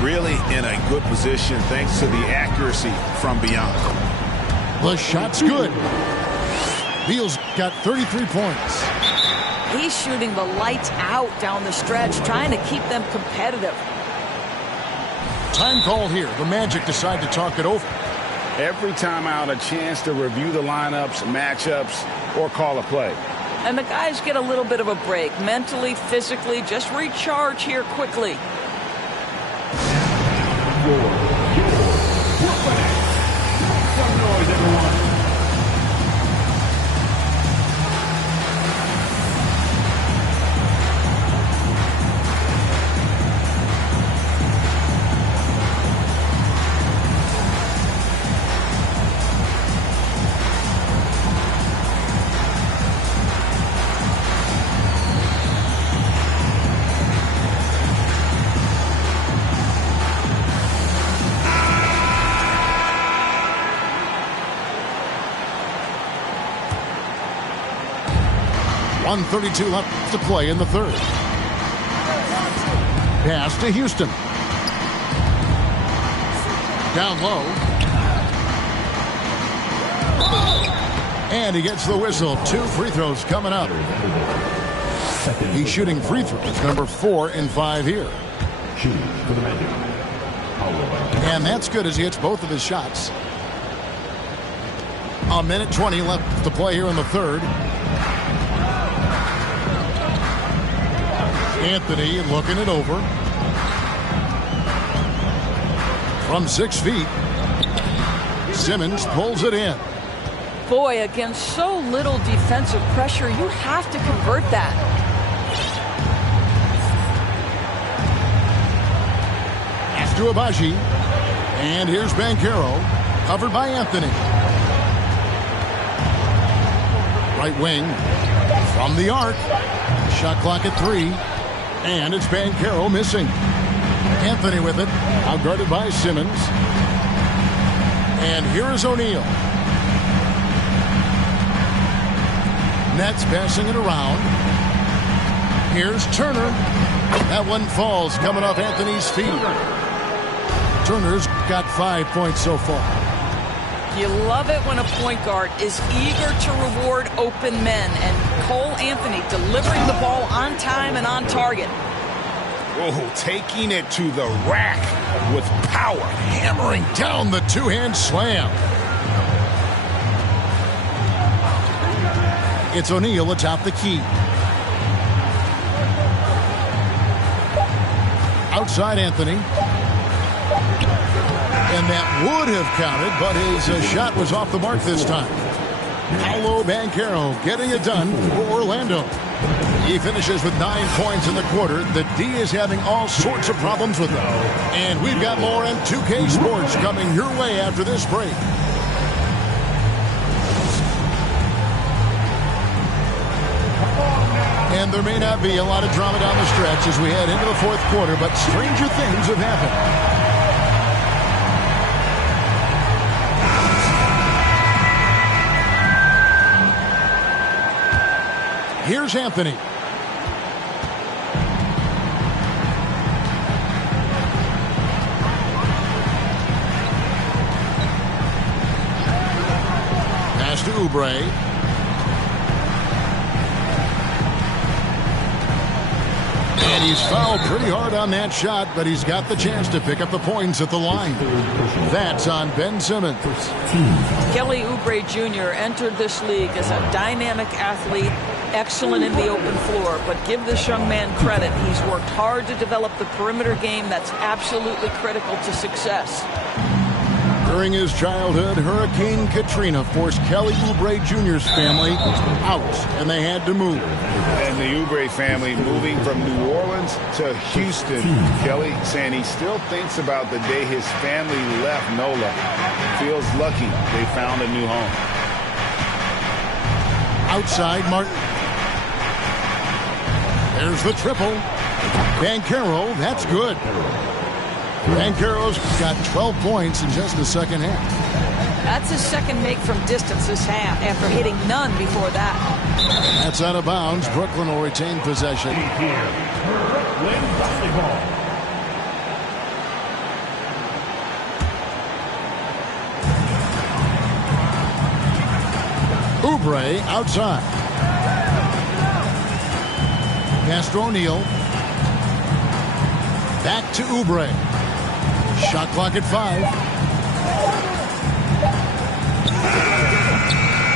Really in a good position thanks to the accuracy from beyond. The shot's good. Beal's got 33 points. He's shooting the lights out down the stretch, trying to keep them competitive. Time call here. The Magic decide to talk it over. Every time out, a chance to review the lineups, matchups, or call a play. And the guys get a little bit of a break. Mentally, physically, just recharge here quickly. .132 left to play in the third. Pass to Houston. Down low. And he gets the whistle. 2 free throws coming up. He's shooting free throws, number 4 in 5 here. And that's good as he hits both of his shots. 1:20 left to play here in the third. Anthony looking it over. From 6 feet. Simmons pulls it in. Boy, against so little defensive pressure, you have to convert that. Pass to Agbaji. And here's Banchero. Covered by Anthony. Right wing. From the arc. Shot clock at 3. And it's Banchero missing. Anthony with it. Outguarded by Simmons. And here is O'Neal. Nets passing it around. Here's Turner. That one falls coming off Anthony's feet. Turner's got 5 points so far. You love it when a point guard is eager to reward open men, and Cole Anthony delivering the ball on time and on target. Oh, taking it to the rack with power. Hammering down the two-hand slam. It's O'Neal atop the key. Outside Anthony. And that would have counted, but his shot was off the mark this time. Paolo Banchero getting it done for Orlando. He finishes with 9 points in the quarter. The D is having all sorts of problems with them. And we've got more on 2K Sports coming your way after this break. And there may not be a lot of drama down the stretch as we head into the fourth quarter, but stranger things have happened. Here's Anthony. Oubre. And he's fouled pretty hard on that shot, but he's got the chance to pick up the points at the line. That's on Ben Simmons. Kelly Oubre Jr. entered this league as a dynamic athlete, excellent in the open floor, but give this young man credit. He's worked hard to develop the perimeter game that's absolutely critical to success. During his childhood, Hurricane Katrina forced Kelly Oubre Jr.'s family out, and they had to move. And the Oubre family moving from New Orleans to Houston. Kelly saying he still thinks about the day his family left NOLA. Feels lucky they found a new home. Outside Martin. There's the triple. Banchero, that's good. Banchero's got 12 points in just the second half. That's his second make from distance this half after hitting none before that. That's out of bounds. Brooklyn will retain possession. Brooklyn basketball. Oubre outside. Pass to O'Neal. Back to Oubre. Shot clock at 5.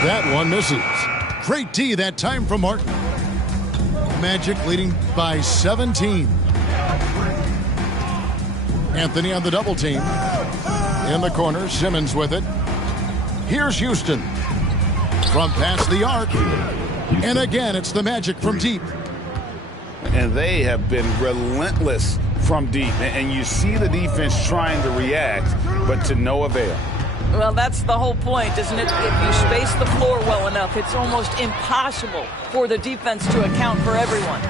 That one misses. Great D that time from Martin. Magic leading by 17. Anthony on the double team. In the corner, Simmons with it. Here's Houston. From past the arc. And again, it's the Magic from deep. And they have been relentless from deep. And you see the defense trying to react, but to no avail. Well, that's the whole point, isn't it? If you space the floor well enough, it's almost impossible for the defense to account for everyone.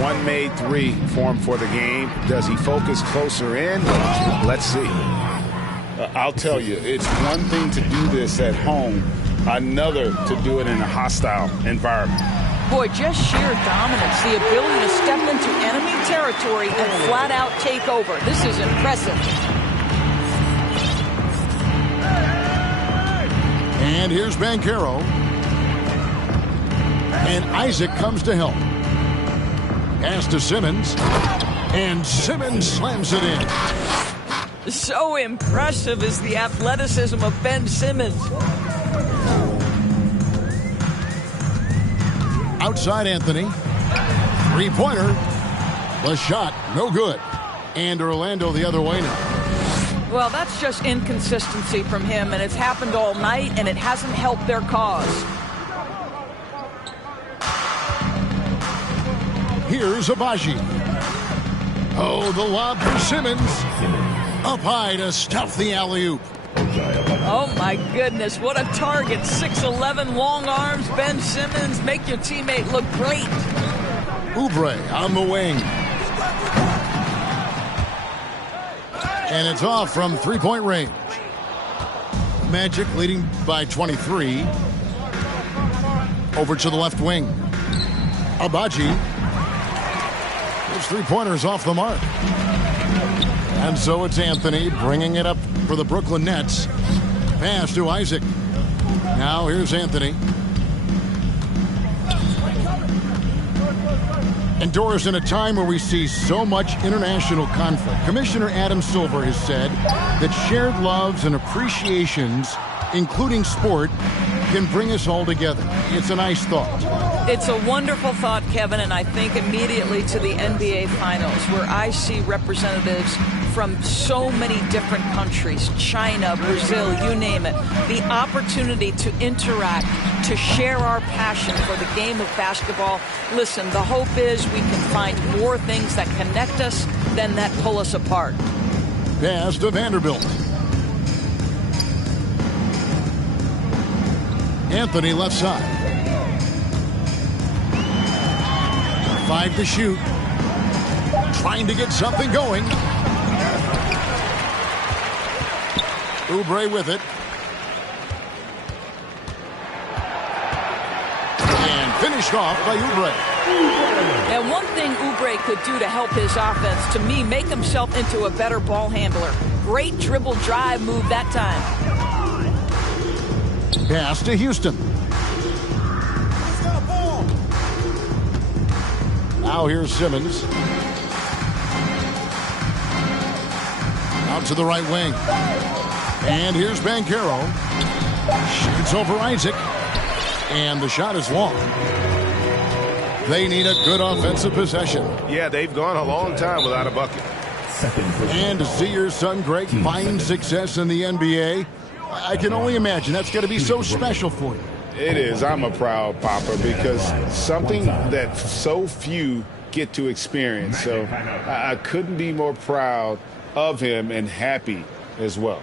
One made three for him for the game. Does he focus closer in? Let's see. I'll tell you, it's one thing to do this at home, another to do it in a hostile environment. Boy, just sheer dominance, the ability to step into enemy territory and flat out take over. This is impressive. And here's Banchero. And Isaac comes to help. Pass to Simmons. And Simmons slams it in. So impressive is the athleticism of Ben Simmons. Outside Anthony. Three-pointer. The shot, no good. And Orlando the other way now. Well, that's just inconsistency from him, and it's happened all night, and it hasn't helped their cause. Here's Agbaji. Oh, the lob for Simmons. Up high to stuff the alley-oop. Oh, my goodness. What a target. 6'11", long arms. Ben Simmons, make your teammate look great. Oubre on the wing. And it's off from three-point range. Magic leading by 23. Over to the left wing. Agbaji. Those three-pointers off the mark. And so it's Anthony bringing it up for the Brooklyn Nets. Pass to Isaac. Now here's Anthony. And Doris, in a time where we see so much international conflict, Commissioner Adam Silver has said that shared loves and appreciations, including sport, can bring us all together. It's a nice thought. It's a wonderful thought, Kevin, and I think immediately to the NBA Finals, where I see representatives from so many different countries, China, Brazil, you name it, the opportunity to interact, to share our passion for the game of basketball. Listen, the hope is we can find more things that connect us than that pull us apart. Pass to Vanderbilt. Anthony left side. 5 to shoot. Trying to get something going. Oubre with it. And finished off by Oubre. And one thing Oubre could do to help his offense, to me, make himself into a better ball handler. Great dribble drive move that time. Pass to Houston. Now here's Simmons. Out to the right wing. And here's Banchero. Shoots over Isaac. And the shot is long. They need a good offensive possession. Yeah, they've gone a long time without a bucket. And to see your son, Greg, find success in the NBA, I can only imagine that's going to be so special for you. It is. I'm a proud papa because something that so few get to experience. So I couldn't be more proud of him and happy as well.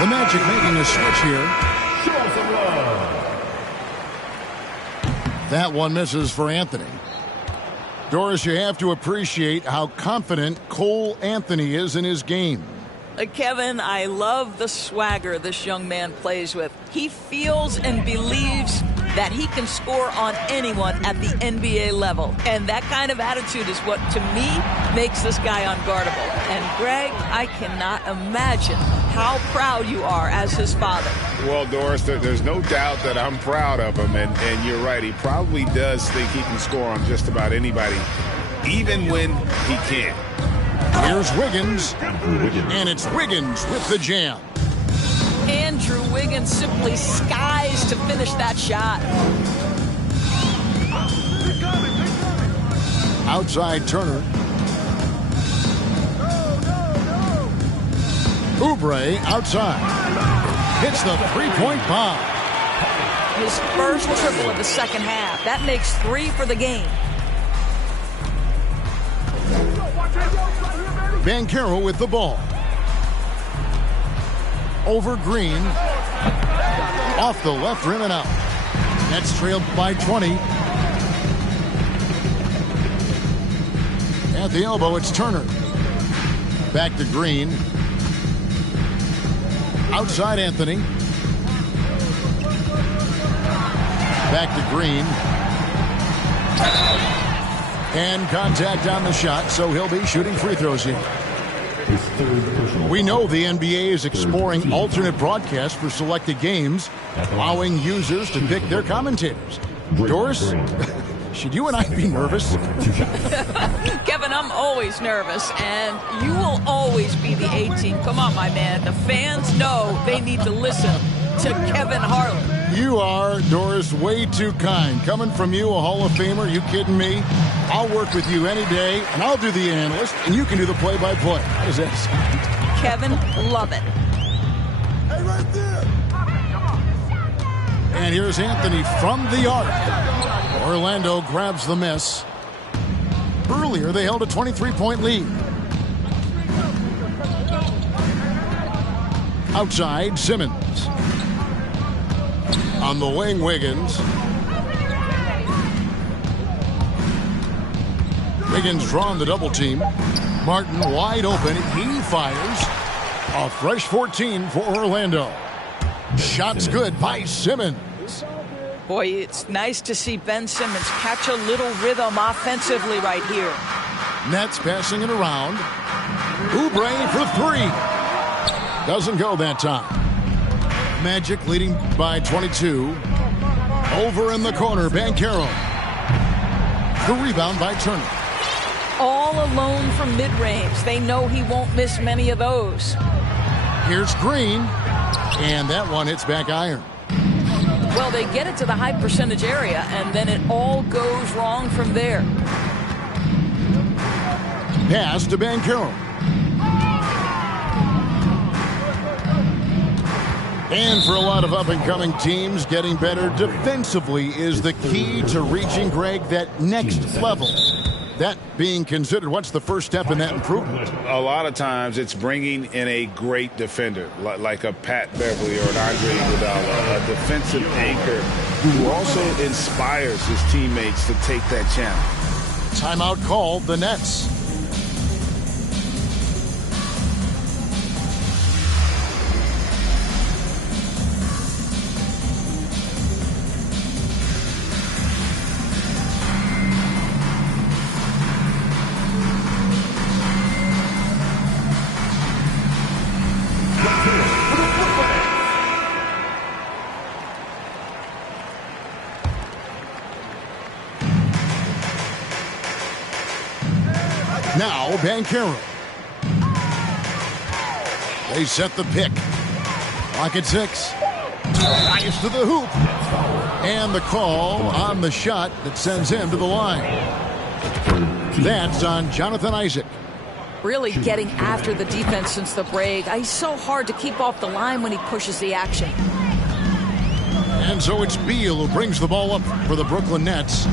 The Magic making a switch here. That one misses for Anthony. Doris, you have to appreciate how confident Cole Anthony is in his game. Kevin, I love the swagger this young man plays with. He feels and believes that he can score on anyone at the NBA level. And that kind of attitude is what, to me, makes this guy unguardable. And, Greg, I cannot imagine how proud you are as his father. Well, Doris, there's no doubt that I'm proud of him. And you're right. He probably does think he can score on just about anybody, even when he can't. Here's Wiggins. And it's Wiggins with the jam. Andrew Wiggins simply skies to finish that shot. Outside Turner. Oubre outside. Hits the three-point bomb. His first triple of the second half. That makes 3 for the game. Banchero with the ball. Over Green. Off the left rim and out. Nets trailed by 20. At the elbow, it's Turner. Back to Green. Outside Anthony. Back to Green. And contact on the shot, so he'll be shooting free throws here. We know the NBA is exploring alternate broadcasts for selected games, allowing users to pick their commentators. Doris, should you and I be nervous? Kevin, I'm always nervous, and you will always be the A team. Come on, my man. The fans know they need to listen to Kevin Harlan. You are, Doris, way too kind. Coming from you, a Hall of Famer, you kidding me? I'll work with you any day, and I'll do the analyst, and you can do the play-by-play. How does that sound? Kevin, love it. Hey, right there. And here's Anthony from the arc. Orlando grabs the miss. Earlier, they held a 23-point lead. Outside, Simmons. On the wing, Wiggins. Wiggins drawn the double team. Martin wide open. He fires. A fresh 14 for Orlando. Shots good by Simmons. Boy, it's nice to see Ben Simmons catch a little rhythm offensively right here. Nets passing it around. Oubre for 3. Doesn't go that time. Magic leading by 22. Over in the corner, Banchero. The rebound by Turner. All alone from mid-range. They know he won't miss many of those. Here's Green. And that one hits back iron. Well, they get it to the high percentage area, and then it all goes wrong from there. Pass to Banchero. And for a lot of up-and-coming teams, getting better defensively is the key to reaching, Greg, that next level. that being considered, what's the first step in that improvement? A lot of times it's bringing in a great defender, like a Pat Beverly or an Andre Iguodala, a defensive anchor who also inspires his teammates to take that challenge. Timeout called, the Nets. Now, Banchero. They set the pick. Clock at 6. Drives to the hoop. And the call on the shot that sends him to the line. That's on Jonathan Isaac. Really getting after the defense since the break. He's so hard to keep off the line when he pushes the action. And so it's Beal who brings the ball up for the Brooklyn Nets.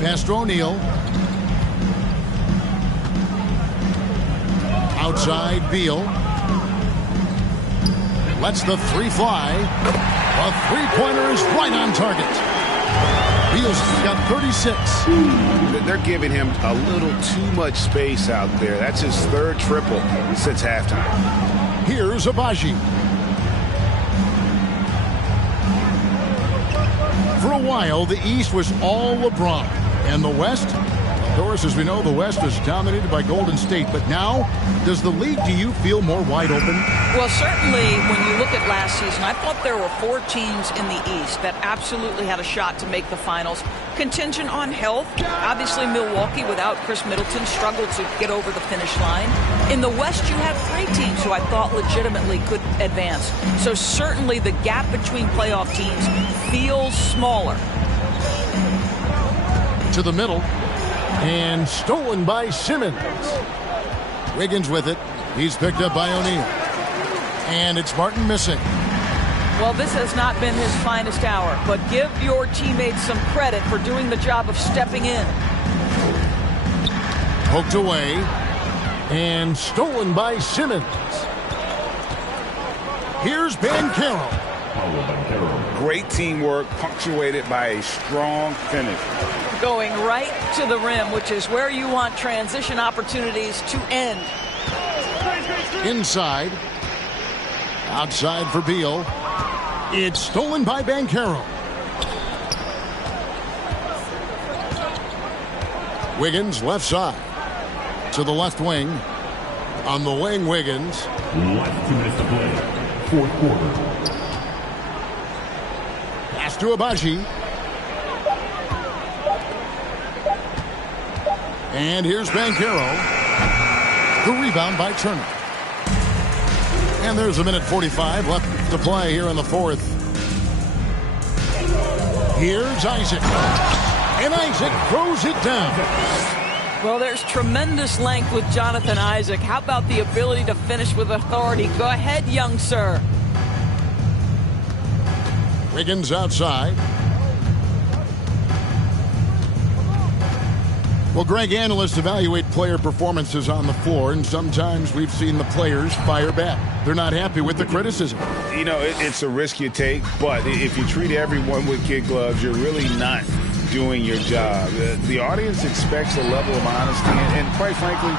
Pass to O'Neal. Outside Beal. Lets the three fly. A three-pointer is right on target. Beal's got 36. They're giving him a little too much space out there. That's his third triple since halftime. Here's Agbaji. For a while, the East was all LeBron. And the West? Of course, as we know, the West is dominated by Golden State. But now, does the league, do you feel more wide open? Well, certainly, when you look at last season, I thought there were 4 teams in the East that absolutely had a shot to make the finals. Contingent on health. Obviously, Milwaukee, without Chris Middleton, struggled to get over the finish line. In the West, you have 3 teams who I thought legitimately could advance. So certainly, the gap between playoff teams feels smaller. To the middle. And stolen by Simmons. Wiggins with it. He's picked up by O'Neal. And it's Martin missing. Well, this has not been his finest hour, but give your teammates some credit for doing the job of stepping in. Poked away. And stolen by Simmons. Here's Banchero. Great teamwork punctuated by a strong finish. Going right to the rim, which is where you want transition opportunities to end. Inside. Outside for Beal. It's stolen by Banchero. Wiggins left side. To the left wing. On the wing, Wiggins. Last 2 minutes to play. Fourth quarter. Pass to Agbaji. And here's Banchero. The rebound by Turner. And there's 1:45 left to play here in the fourth. Here's Isaac. And Isaac throws it down. Well, there's tremendous length with Jonathan Isaac. How about the ability to finish with authority? Go ahead, young sir. Wiggins outside. Well, Greg, analysts evaluate player performances on the floor, and sometimes we've seen the players fire back. They're not happy with the criticism. You know, it's a risk you take, but if you treat everyone with kid gloves, you're really not doing your job. The audience expects a level of honesty, and quite frankly,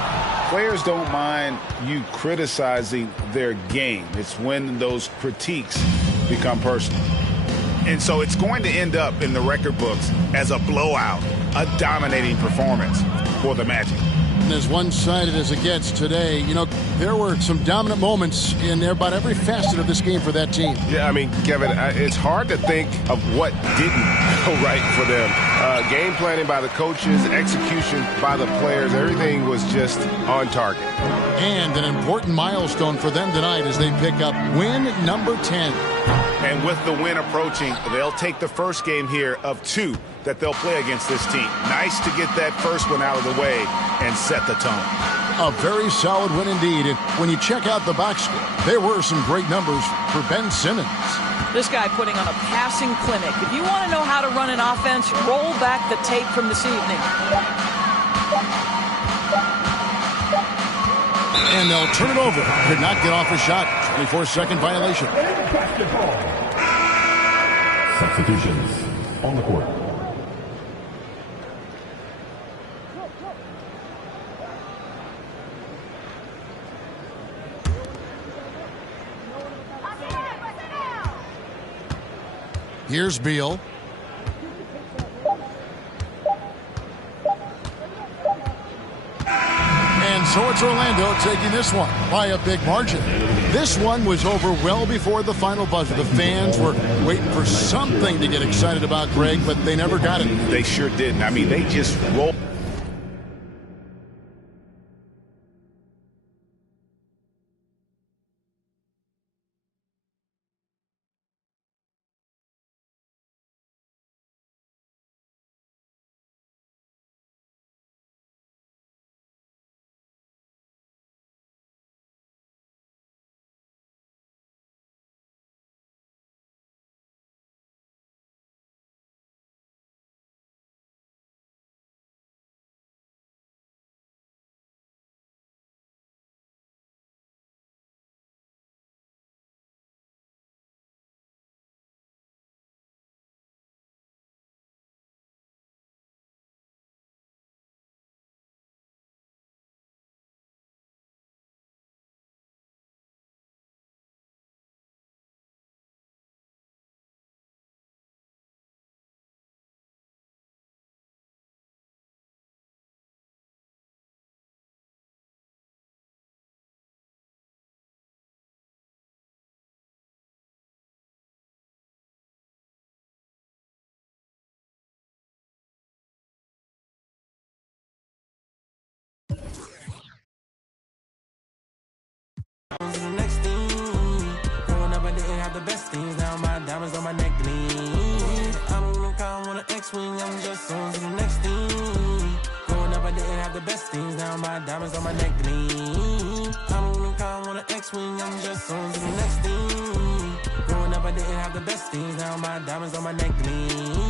players don't mind you criticizing their game. It's when those critiques become personal. And so it's going to end up in the record books as a blowout, a dominating performance for the Magic. And as one-sided as it gets today, you know, there were some dominant moments in about every facet of this game for that team. Yeah, I mean, Kevin, it's hard to think of what didn't go right for them. Game planning by the coaches, execution by the players, everything was just on target. And an important milestone for them tonight as they pick up win number 10. And with the win approaching, they'll take the first game here of 2 that they'll play against this team. Nice to get that first one out of the way and set the tone. A very solid win indeed. And when you check out the box score, there were some great numbers for Ben Simmons. This guy putting on a passing clinic. If you want to know how to run an offense, roll back the tape from this evening. And they'll turn it over. Could not get off a shot. 24-second violation. Substitutions on the court. Here's Beal. And so it's Orlando taking this one by a big margin. This one was over well before the final buzzer. The fans were waiting for something to get excited about, Greg, but they never got it. They sure didn't. I mean, they just rolled. The next thing, growing up I didn't have the best things. Now my diamonds on my neck gleam. I don't look, I want an X-wing. I'm just on to the next thing. Growing up I didn't have the best things. Now my diamonds on my neck gleam. I don't look, I want an X-wing. I'm just on to the next thing. Growing up I didn't have the best things. Now my diamonds on my neck gleam.